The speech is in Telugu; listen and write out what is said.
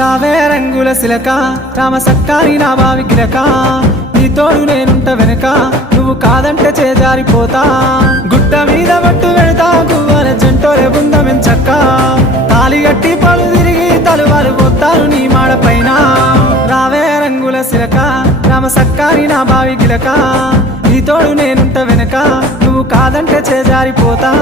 రావే రంగుల సిలక రామ సక్కాని నా బావి గిలక నీ తోడు నేనుంట వెనక నువ్వు కాదంటే చేజారిపోతా గుట్ట మీద పట్టు వెళతా గువ్వల జంటోలే బుందమెంచక్క తాలి గట్టి పలు తిరిగి తలువాలు పోతాను నీ మాడ పైన రావే రంగుల సిలక రామ సక్కాని నా బావి గిలక నీ తోడు నేనుంట వెనక నువ్వు కాదంటే చేజారిపోతా